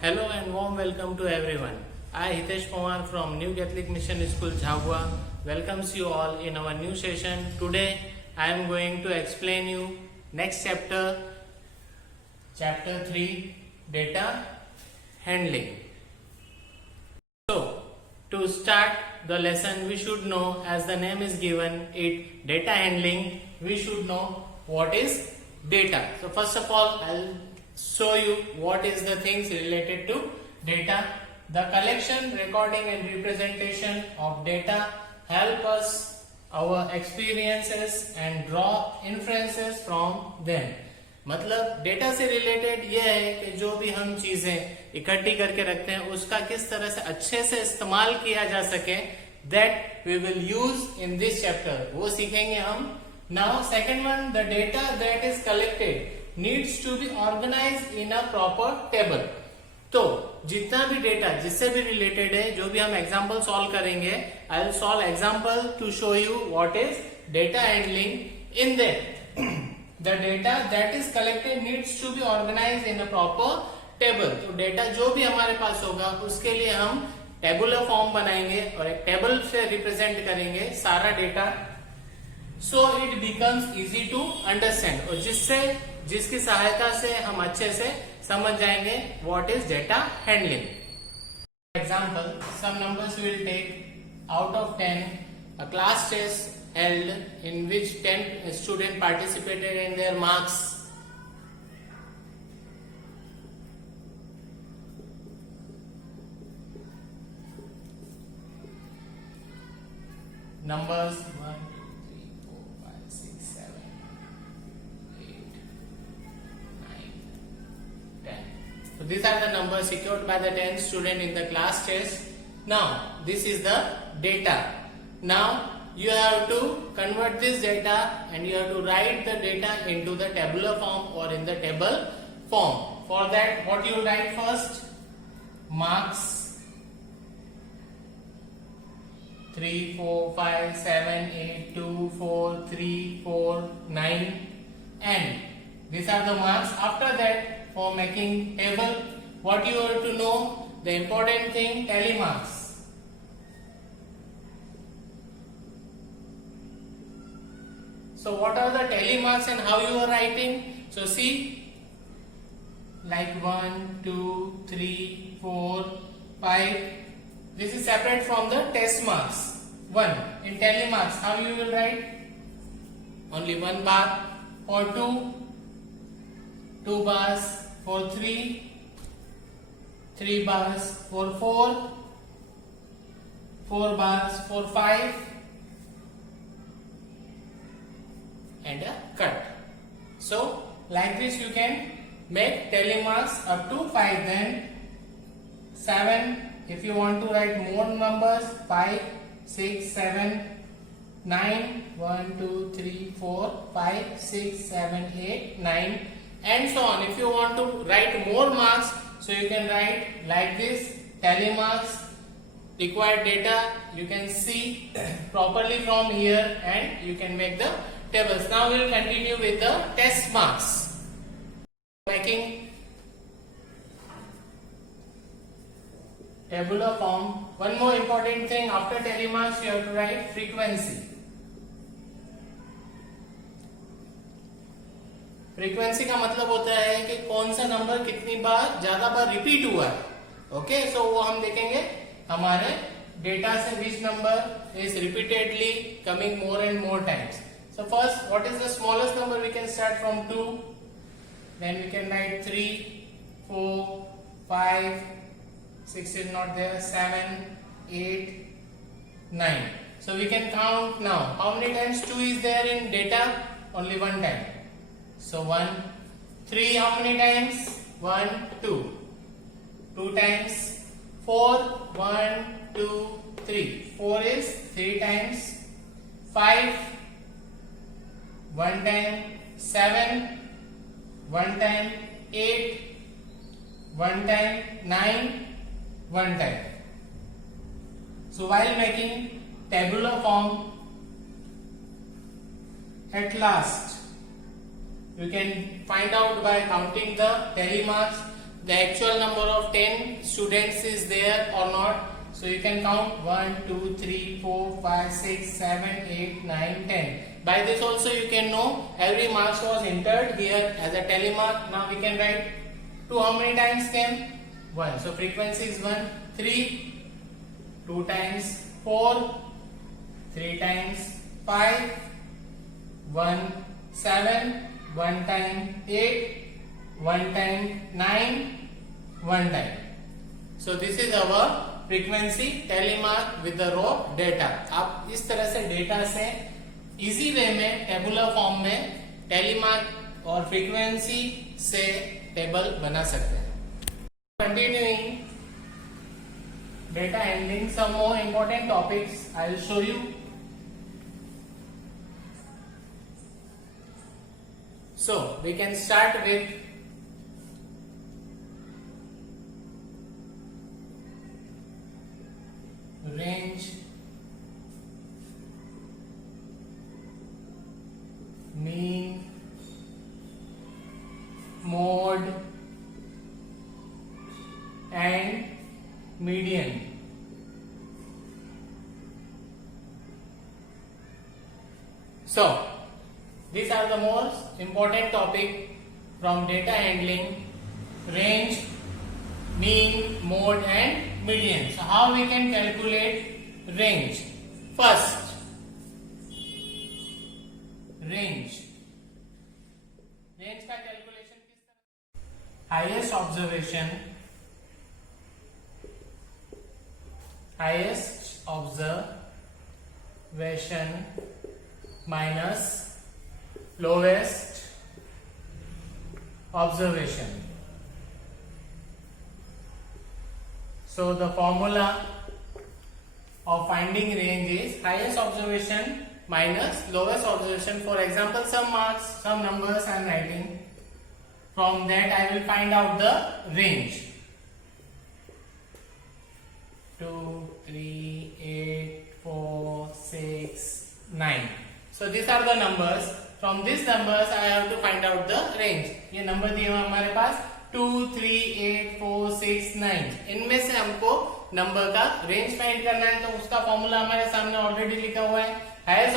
Hello and warm welcome to everyone. I, Hitesh Pawar from New Catholic Mission School, Jhabua, welcomes you all in our new session. Today, I am going to explain you next chapter, chapter 3, data handling. So, to start the lesson, we should know, as the name is given, it data handling. We should know what is data. So, first of all, I'll show you what is the things related to data. The collection, recording and representation of data help us our experiences and draw inferences from them. मतलब data से related ये है कि जो भी हम चीजें इकट्ठी करके रखते हैं उसका किस तरह से अच्छे से इस्तेमाल किया जा सके, that we will use in this chapter, वो सीखेंगे हम. Now second one, the data that is collected needs to be organized in a proper table. तो जितना भी डेटा जिससे भी रिलेटेड है, जो भी हम एग्जांपल सॉल्व करेंगे, I will solve example to show you what is data handling. In that the data that is collected needs to be organised in a proper table. तो डेटा जो भी हमारे पास होगा उसके लिए हम टेबुलर फॉर्म बनाएंगे और एक टेबल से रिप्रेजेंट करेंगे सारा data. So it becomes easy to understand, और जिसकी सहायता से हम अच्छे से समझ जाएंगे what is data handling. Example, some numbers will take out of 10 a class test held in which 10 students participated in their marks. Numbers 1, 2, 3, 4, 5, 6, 7, 8, 9, 10. So these are the numbers secured by the 10 students in the class test. Now this is the data. Now you have to convert this data and you have to write the data into the tabular form or in the table form. For that, what you write first? Marks 3, 4, 5, 7, 8, 2, 4, 3, 4, 9, and these are the marks. After that, for making table, what you have to know, the important thing, tally marks. So what are the tally marks and how you are writing? So see, like 1, 2, 3, 4, 5. This is separate from the test marks. 1 in tally marks, how you will write? Only 1 bar. For 2, 2 bars. For 3, 3 bars. For 4, 4 bars. For 5, and a cut. So like this you can make tally marks up to 5. Then 7, if you want to write more numbers, 5, 6, 7, 9, 1, 2, 3, 4, 5, 6, 7, 8, 9, and so on. If you want to write more marks, so you can write like this, tally marks, required data you can see properly from here, and you can make the tables. Now we will continue with the test marks. Making tabular form. One more important thing, after tally marks you have to write frequency. Frequency का मतलब होता है कि कौन सा number कितनी बार ज्यादा बार repeat हुआ है. ओके, सो वो हम देखेंगे हमारे डेटा से, which number is repeatedly coming more and more times. So first, what is the smallest number? We can start from 2, then we can write 3, 4, 5, 6 is not there, 7, 8, 9. So we can count now. How many times 2 is there in data? Only 1 time. So 1, 3 how many times? 1, 2. 2 times. 4, 1, 2, 3. 4 is 3 times. 5, 1 time. 7, 1 time. 8, 1 time. 9, 1 time. So while making tabular form, at last you can find out by counting the tally marks the actual number of 10 students is there or not. So you can count 1, 2, 3, 4, 5, 6, 7, 8, 9, 10. By this also you can know every marks was entered here as a tally mark. Now we can write 2 how many times came? 1. So frequency is 1. 3, 2 times 4, 3 times 5, 1, 7, 1 time 8, 1 time 9, 1 time. So this is our frequency tally mark with the raw data. आप इस तरह से data से easy way में tabular form में tally mark और frequency से table बना सकते हैं. Continuing data handling, some more important topics I will show you. So we can start with range, mean, mode and median. So these are the most important topic from data handling: range, mean, mode and median. So how we can calculate range? First, range का calculation किस तरह? Highest observation minus lowest observation. So the formula of finding range is highest observation minus lowest observation. For example, some marks, some numbers I am writing. From that I will find out the range. 2, 3, 8, 4, 6, 9. So these are the numbers. From these numbers I have to find out the range. ये number दिए हुए हमारे पास 2, 3, 8, 4, 6, 9. इनमें से हमको number का range find करना है, तो उसका फॉर्मूला हमारे सामने ऑलरेडी लिखा हुआ है. हाईएस्ट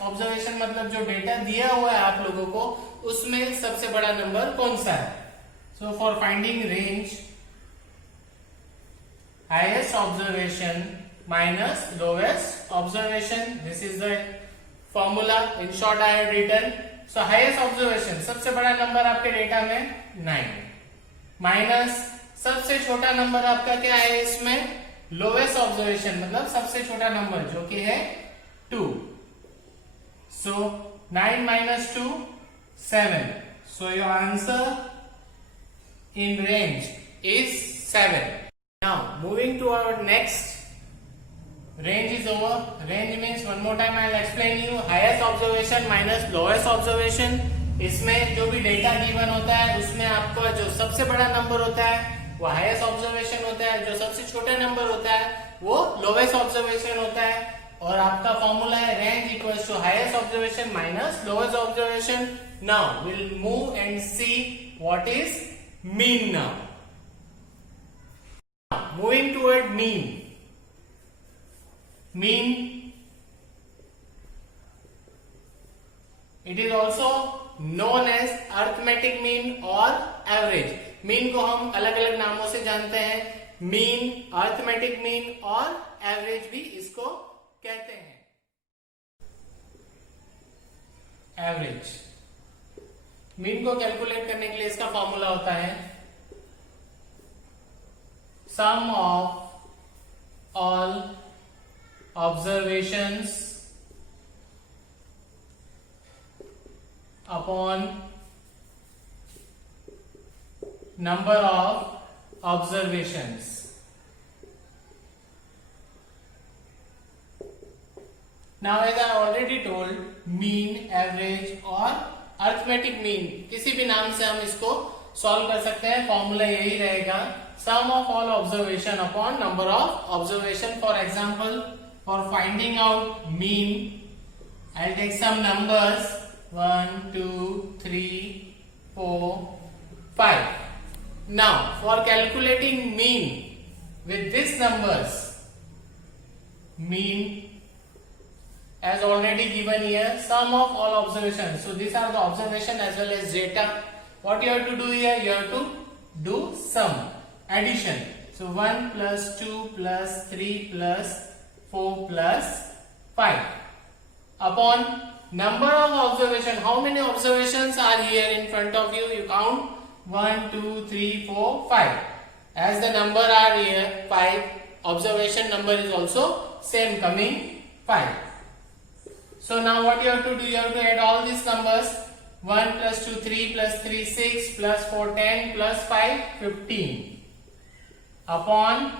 ऑब्जर्वेशन मतलब जो डेटा दिया हुआ है आप लोगों को, उसमें सबसे बड़ा नंबर कौन सा है. So for finding range, highest observation minus lowest observation. This is the formula. In short I have written. So highest observation, सबसे बड़ा नंबर आपके डेटा में 9, माइनस सबसे छोटा नंबर आपका क्या है इसमें? लोवेस्ट ऑब्जर्वेशन मतलब सबसे छोटा नंबर जो कि है 2. So 9 minus 2, 7. So your answer in range is 7. Now moving to our next, range is over. Range means, one more time I will explain you, highest observation minus lowest observation. इसमें जो भी data given होता है उसमें आपका जो सबसे बड़ा नंबर होता है वो हाईएस्ट ऑब्जर्वेशन होता है, जो सबसे छोटा नंबर होता है वो लोवेस्ट ऑब्जर्वेशन होता है. और आपका फॉर्मूला है range equals to highest observation minus lowest observation. Now will move and see what is mean. Now moving toward mean, it is also known as arithmetic mean or average. mean को हम अलग अलग नामों से जानते हैं. mean, arithmetic mean और average भी इसको कहते हैं. average, mean को कैलकुलेट करने के लिए इसका फॉर्मूला होता है sum of all observations upon number of observations. Now as I already told, mean, average और arithmetic mean किसी भी नाम से हम इसको सॉल्व कर सकते हैं. फॉर्मूला यही रहेगा, sum of all observation upon number of observation. For example, for finding out mean, I'll take some numbers 1, 2, 3, 4, 5. Now, for calculating mean with these numbers, mean as already given here, sum of all observations. So these are the observation as well as data. What you have to do here? You have to do sum, addition. So 1 plus 2 plus 3 plus 4 plus 5 upon number of observation. How many observations are here in front of you? You count 1, 2, 3, 4, 5. As the number are here 5, observation number is also same coming 5. So now what you have to do? You have to add all these numbers. 1 plus 2, 3 plus 3, 6 plus 4, 10 plus 5, 15 upon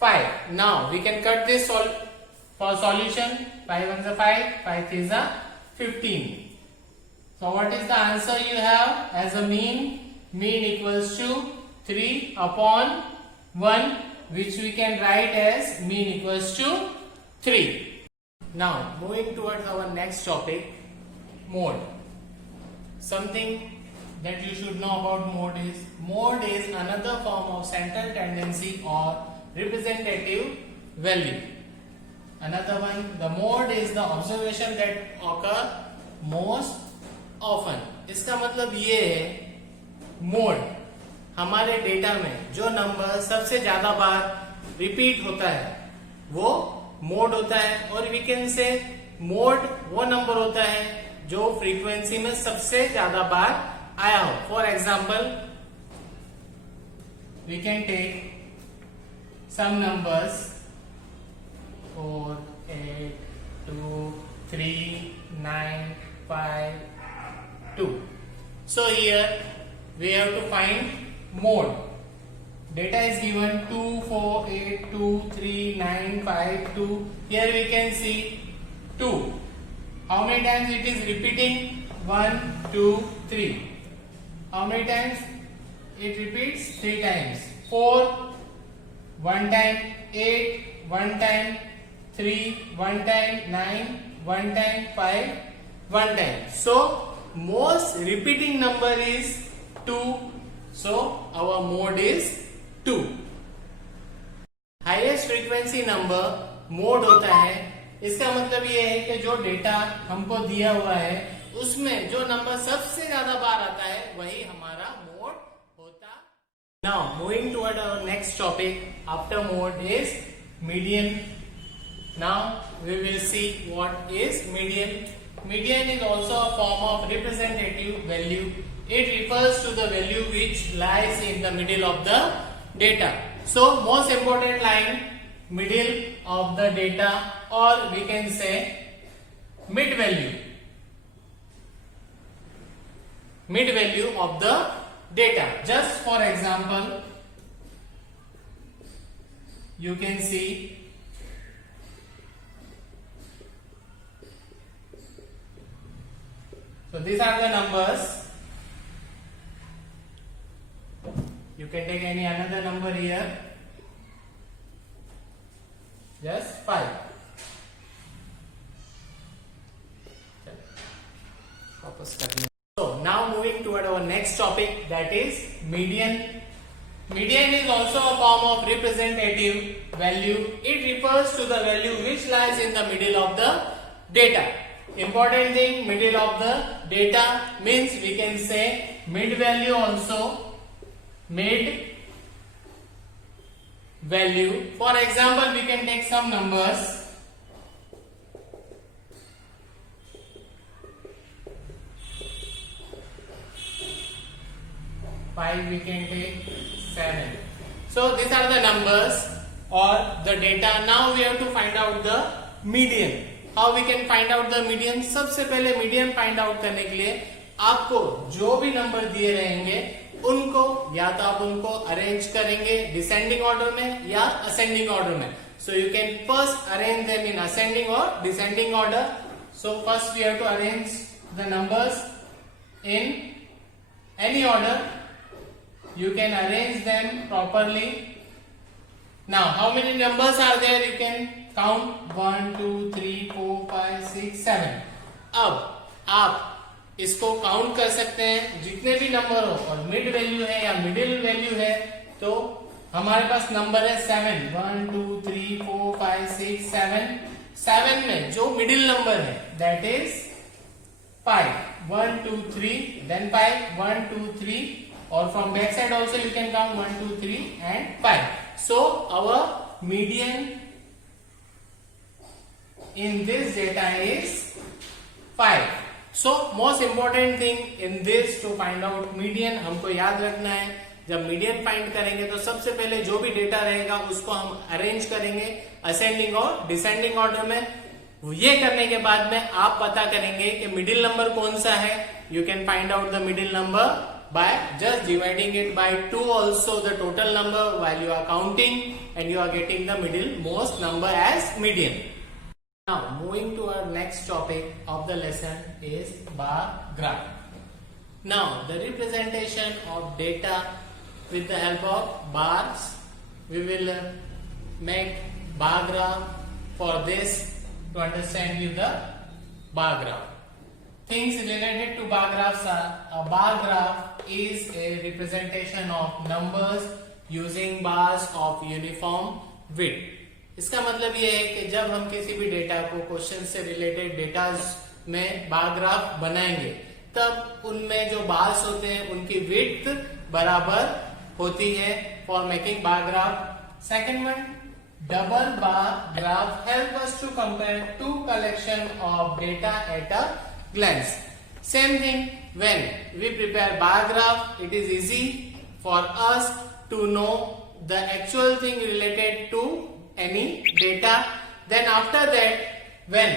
5. Now we can cut this for solution. 5 1 is 5, 5 3 is 15. So what is the answer you have as a mean? Mean equals to 3 upon 1, which we can write as mean equals to 3. Now moving towards our next topic, mode. Something that you should know about mode is another form of central tendency or representative value. Another one, the mode is the observation that occur most often. इसका मतलब ये है mode हमारे data में जो number सबसे ज्यादा बार repeat होता है वो मोड होता है, और वी कैन से मोड वो नंबर होता है जो फ्रीक्वेंसी में सबसे ज्यादा बार आया हो. For example we can take some numbers 4, 8, 2, 3, 9, 5, 2. So here we have to find mode. Data is given 2, 4, 8, 2, 3, 9, 5, 2. Here we can see 2. How many times it is repeating? 1, 2, 3. How many times it repeats? 3 times. 4, 1 time. 8, 1 time. 3, 1 time. 9, 1 time. 5, 1 time. So most repeating number is 2. So our mode is 2. Highest frequency number mode होता है. इसका मतलब ये है कि जो data हमको दिया हुआ है उसमें जो नंबर सबसे ज्यादा बार आता है वही हमारा मोड होता. Now moving toward our next topic after mode is median. Now we will see what is median. Median is also a form of representative value. It refers to the value which lies in the middle of the data. So most important line, middle of the data, or we can say mid value. Mid value of the data. Just for example, you can see so these are the numbers. You can take any another number here. Just 5. So now moving toward our next topic, that is median. Median is also a form of representative value. It refers to the value which lies in the middle of the data. Important thing, middle of the data means we can say mid value also. Mid value. For example, we can take some numbers. 5 we can take 7. So these are the numbers or the data. Now we have to find out the median. How we can find out the median? सबसे पहले median find out करने के लिए आपको जो भी number दिए रहेंगे उनको या तो आप उनको अरेंज करेंगे डिसेंडिंग ऑर्डर में या असेंडिंग ऑर्डर में. So you can first arrange them in ascending or descending order. So first we have to arrange the numbers in any order. You can arrange them properly. Now how many numbers are there? You can count 1, 2, 3, 4, 5, 6, 7. अब आप इसको count कर सकते हैं जितने भी number हो, और मिड वैल्यू है या मिडिल वैल्यू है तो हमारे पास नंबर है 7, 1 2 3 4 5 6 7। 7 में जो मिडिल नंबर है that is 5, 1 2 3 then 5, 1 2 3, or from back side also you can count 1 2 3 and 5. So our median in this data is 5. So most important thing in this to find out median, हमको याद रखना है जब median find करेंगे तो सबसे पहले जो भी डेटा रहेगा उसको हम अरेंज करेंगे असेंडिंग और डिसेंडिंग ऑर्डर में। ये करने के बाद में आप पता करेंगे कि मिडिल नंबर कौन सा है। You can find out the middle number by just dividing it by 2 also the total number while you are counting, and you are getting the middle most number as median. Now moving to our next topic of the lesson is bar graph. Now the representation of data with the help of bars, we will make bar graph. For this, to understand you the bar graph, things related to bar graphs are: a bar graph is a representation of numbers using bars of uniform width. इसका मतलब ये है कि जब हम किसी भी data को क्वेश्चन से रिलेटेड डेटा में बार ग्राफ बनाएंगे तब उनमें जो बार्स होते हैं उनकी विड्थ बराबर होती है for making bar graph. Second one, double bar graph help us to compare two collection of data at a glance. Same thing, when we prepare bar graph, it is easy for us to know the actual thing related to any data. Then after that, when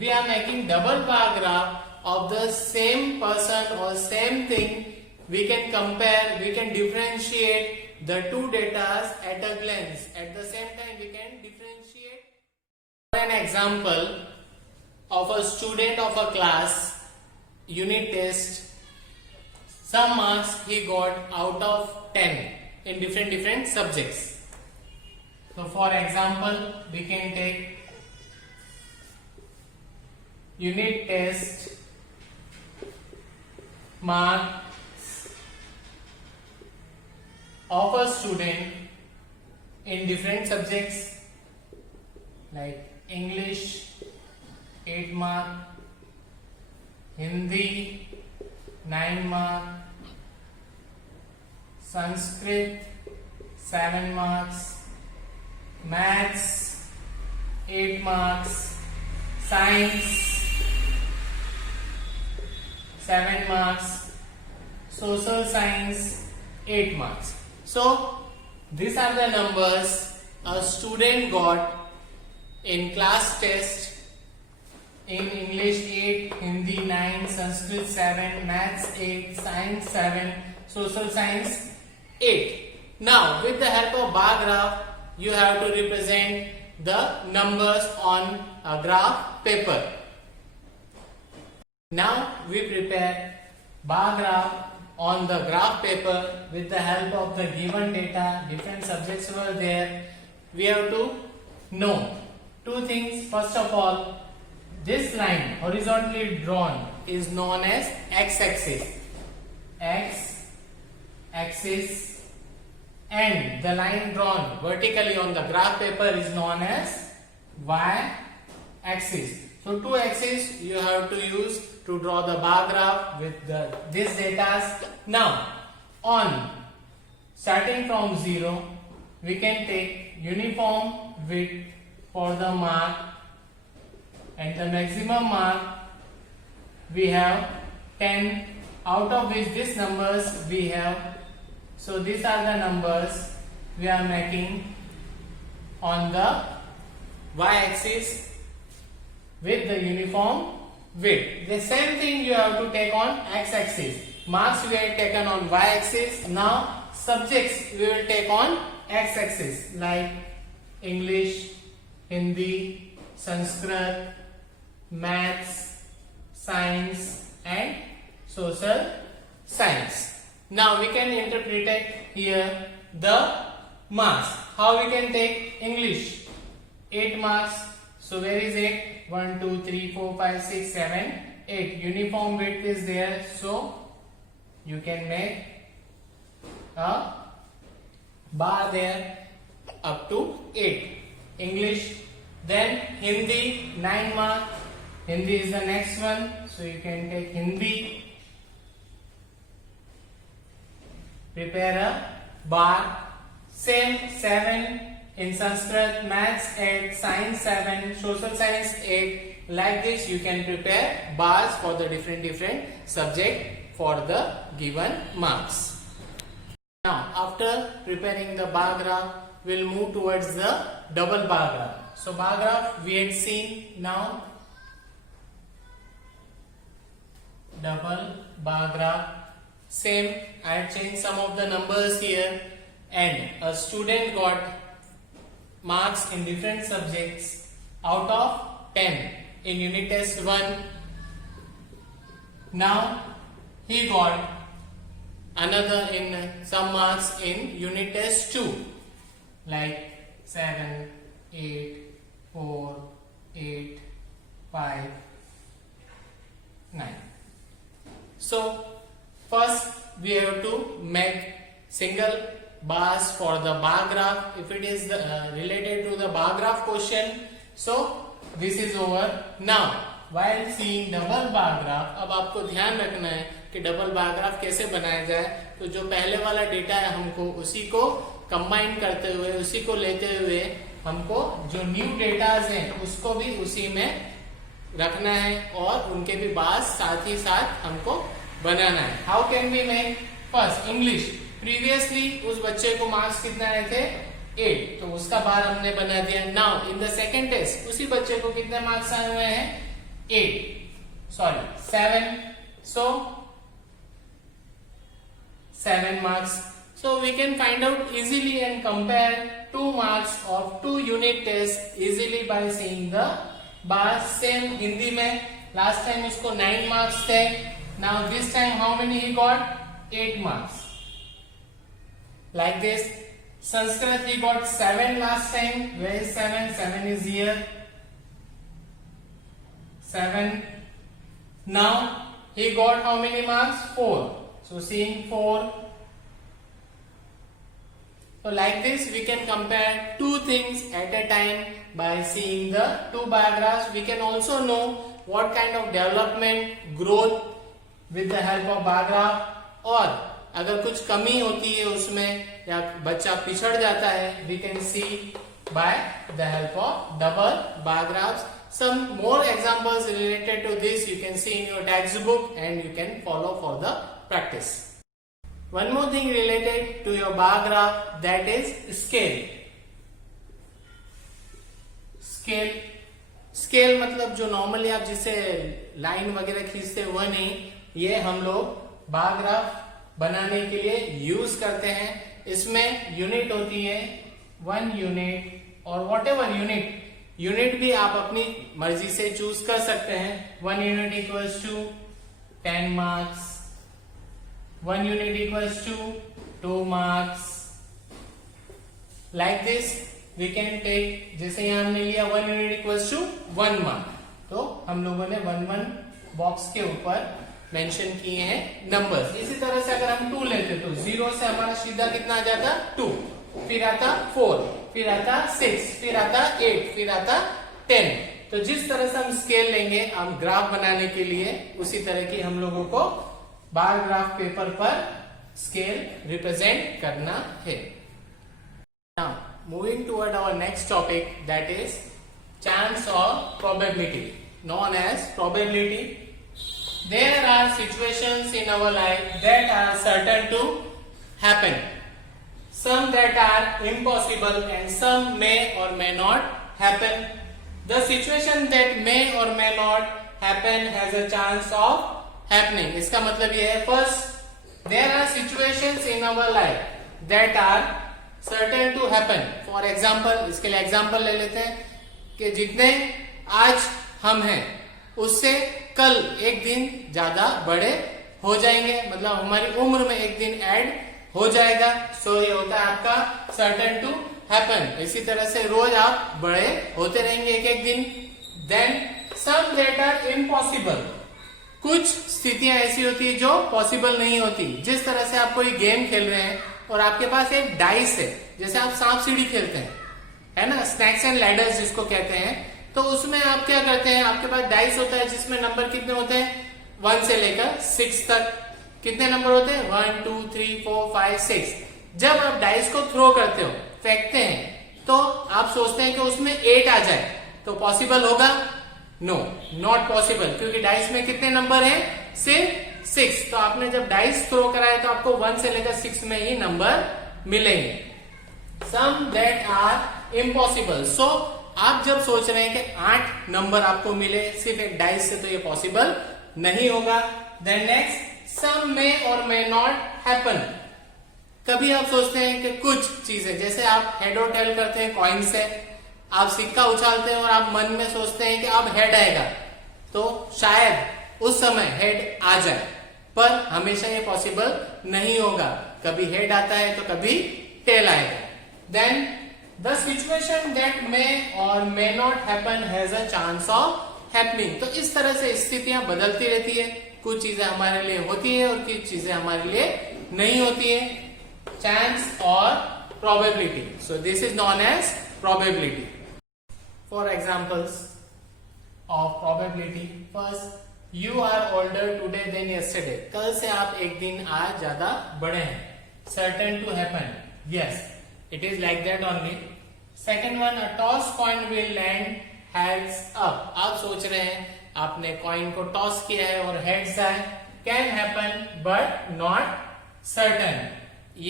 we are making double bar graph of the same person or same thing, we can compare, we can differentiate the two data at a glance. At the same time, we can differentiate. For an example of a student of a class unit test, some marks he got out of 10 in different subjects. So for example, we can take unit test marks of a student in different subjects like English 8 mark, Hindi 9 mark, Sanskrit 7 marks, Maths 8 marks, Science 7 marks, Social Science 8 marks. So these are the numbers a student got in class test. In English 8, Hindi 9, Sanskrit 7, Maths 8, Science 7, Social Science 8. Now with the help of bar graph, you have to represent the numbers on a graph paper. Now we prepare bar graph on the graph paper with the help of the given data. Different subjects were there. We have to know two things. First of all, this line horizontally drawn is known as x-axis. X-axis, and the line drawn vertically on the graph paper is known as y-axis. So two axes you have to use to draw the bar graph with this data. Now on starting from 0, we can take uniform width for the mark, and the maximum mark we have 10, out of which these numbers we have. So these are the numbers we are making on the y-axis with the uniform width. The same thing you have to take on x-axis. Marks we have taken on y-axis. Now subjects we will take on x-axis like English, Hindi, Sanskrit, Maths, Science and Social Science. Now we can interpret here the marks. How we can take English 8 marks. So where is 8? 1 2 3 4 5 6 7 8. Uniform width is there, so you can make a bar there up to 8. English, then Hindi 9 mark. Hindi is the next one, so you can take Hindi. Prepare a bar. Same 7 in Sanskrit, Maths 8, Science 7, Social Science 8. Like this you can prepare bars for the different subject for the given marks. Now after preparing the bar graph, we'll move towards the double bar graph. So bar graph we had seen. Now double bar graph, same, I have changed some of the numbers here, and a student got marks in different subjects out of 10 in unit test 1. Now he got another in some marks in unit test 2, like 7, 8, 4, 8, 5, 9. So first we have to make single bars for the bar graph. If it is related to the bar graph question, so this is over. Now while seeing double bar graph, अब आपको ध्यान रखना है कि double bar graph कैसे बनाया जाए. तो जो पहले वाला डेटा है हमको उसी को कंबाइन करते हुए, उसी को लेते हुए हमको जो न्यू डेटाज हैं उसको भी उसी में रखना है और उनके भी बार्स साथ ही साथ हमको बनाना है. How can we make? First English, previously उस बच्चे को मार्क्स कितना आए थे? 8, तो उसका बार हमने बना दिया. Now in the second test उसी बच्चे को कितने मार्क्स आए हुए हैं? 7. So 7 marks. So we can find out easily and compare 2 marks of 2 unit tests easily by seeing the bars. Same Hindi में last time उसको 9 marks थे. Now this time how many he got? 8 marks. Like this. Sanskrit he got 7 last time. Where is 7? 7 is here. 7. Now he got how many marks? 4. So seeing 4. So like this we can compare 2 things at a time by seeing the 2 bar graphs. We can also know what kind of development, growth with the help of bar graph. और अगर कुछ कमी होती है उसमें या बच्चा पिछड़ जाता है, we can see by the help of double bar graphs. Some more examples related to this you can see in your textbook and you can follow for the practice. One more thing related to your bar graph, that is scale. Scale मतलब जो normally आप जिसे line वगैरह खींचते वो नहीं, ये हम लोग बार ग्राफ बनाने के लिए यूज करते हैं. इसमें यूनिट होती है 1 यूनिट और वॉट एवर यूनिट भी आप अपनी मर्जी से चूज कर सकते हैं. 1 unit equals to 10 marks, 1 unit equals to 2 marks. Like this we can take, जैसे यहाँ हमने लिया 1 unit equals to 1 mark, तो हम लोगों ने 1 बॉक्स के ऊपर मेंशन किए हैं नंबर्स. इसी तरह से अगर हम 2 लेते तो 0 से हमारा सीधा कितना आ जाता? 2, फिर आता 4, फिर आता 6, फिर आता 8, फिर आता 10. तो जिस तरह से हम स्केल लेंगे हम ग्राफ बनाने के लिए, उसी तरह की हम लोगों को बार ग्राफ पेपर पर स्केल रिप्रेजेंट करना है. Now moving toward our next topic, that is chance और probability, known as probability. There are situations in our life that are certain to happen, some that are impossible and some may or may not happen. The situation that may or may not happen has a chance of happening. इसका मतलब ये है, first there are situations in our life that are certain to happen. For example, इसके लिए example ले लेते हैं कि जितने आज हम हैं उससे कल एक दिन ज्यादा बड़े हो जाएंगे, मतलब हमारी उम्र में एक दिन ऐड हो जाएगा. सो ये होता है आपका certain to happen. इसी तरह से रोज आप बड़े होते रहेंगे एक एक दिन. Then some that are impossible, कुछ स्थितियां ऐसी होती है जो पॉसिबल नहीं होती। जिस तरह से आप कोई गेम खेल रहे हैं और आपके पास एक डाइस है, जैसे आप सांप सीढ़ी खेलते हैं, है ना, स्नैक्स एंड लैडर्स जिसको कहते हैं, तो उसमें आप क्या करते हैं, आपके पास डाइस होता है जिसमें नंबर कितने होते हैं, 1 से लेकर 6 तक। कितने नंबर होते हैं, 1 2 3 4 5 6। जब आप डाइस को थ्रो करते हो, फेंकते हैं, तो आप सोचते हैं कि उसमें 8 आ जाए, तो पॉसिबल होगा? नो, नॉट पॉसिबल, क्योंकि डाइस में कितने नंबर हैं, सिर्फ 6। तो आपने जब डाइस थ्रो कराया तो आपको 1 से लेकर 6 में ही नंबर मिलेंगे। सम दैट आर इम्पॉसिबल। सो आप जब सोच रहे हैं कि 8 नंबर आपको मिले सिर्फ एक डाइस से, तो ये पॉसिबल नहीं होगा। देन नेक्स्ट, सम मे और मे नॉट हैपन। कभी आप सोचते हैं कि कुछ चीजें, जैसे आप हेड और टेल करते हैं कॉइन से, आप सिक्का उछालते हैं और आप मन में सोचते हैं कि अब हेड आएगा, तो शायद उस समय हेड आ जाए, पर हमेशा ये पॉसिबल नहीं होगा। कभी हेड आता है तो कभी टेल आएगा। Then the situation that may और may not happen has a chance of happening. तो इस तरह से स्थितियां बदलती रहती है, कुछ चीजें हमारे लिए होती है और कुछ चीजें हमारे लिए नहीं होती है। चांस और probability, so this is known as probability. For examples of probability, first, you are older today than yesterday. कल से आप एक दिन आज ज्यादा बड़े हैं. Certain to happen. Yes, it is like that only. Second one, a toss coin will land heads up. आप सोच रहे हैं आपने कॉइन को टॉस किया है और हेड्स आए. Can happen but not certain.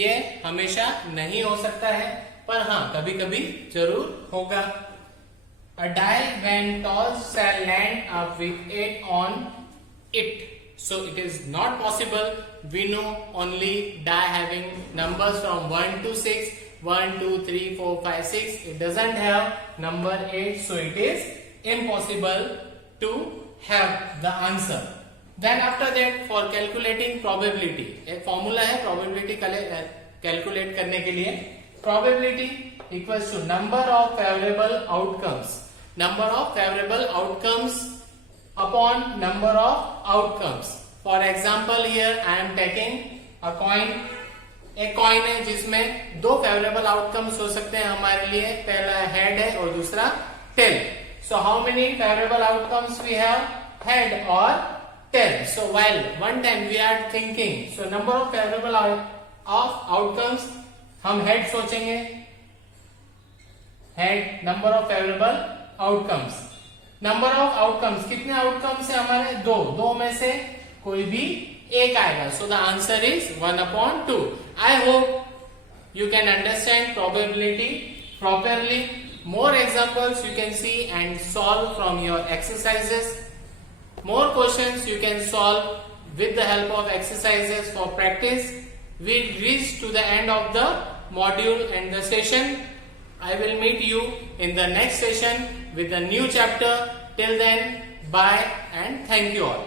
ये हमेशा नहीं हो सकता है, पर हाँ कभी कभी जरूर होगा. A die when tossed shall land up with 8 on it. So it is not possible. We know only die having numbers from 1 to 6. 1, 2, 3, 4, 5, 6. It doesn't have number 8. So it is impossible to have the answer. Then after that, for calculating probability, एक formula है probability calculate करने के लिए. Probability equals to number of favorable outcomes. Number of favorable outcomes upon number of outcomes. For example, here I am taking a coin. एक coin है जिसमें दो favourable outcomes हो सकते हैं हमारे लिए. पहला हेड है और दूसरा tell. So how many favorable outcomes we have? Head or tail. So while one time we are thinking, so number of favorable of outcomes, हम हेड सोचेंगे. Head, number of favourable outcomes. Number of outcomes, कितने outcomes है हमारे? दो में से कोई भी एक आएगा. So the answer is 1/2. I hope you can understand probability properly. More examples you can see and solve from your exercises. More questions you can solve with the help of exercises for practice. We reach to the end of the module and the session. I will meet you in the next session with a new chapter. Till then, bye and thank you all.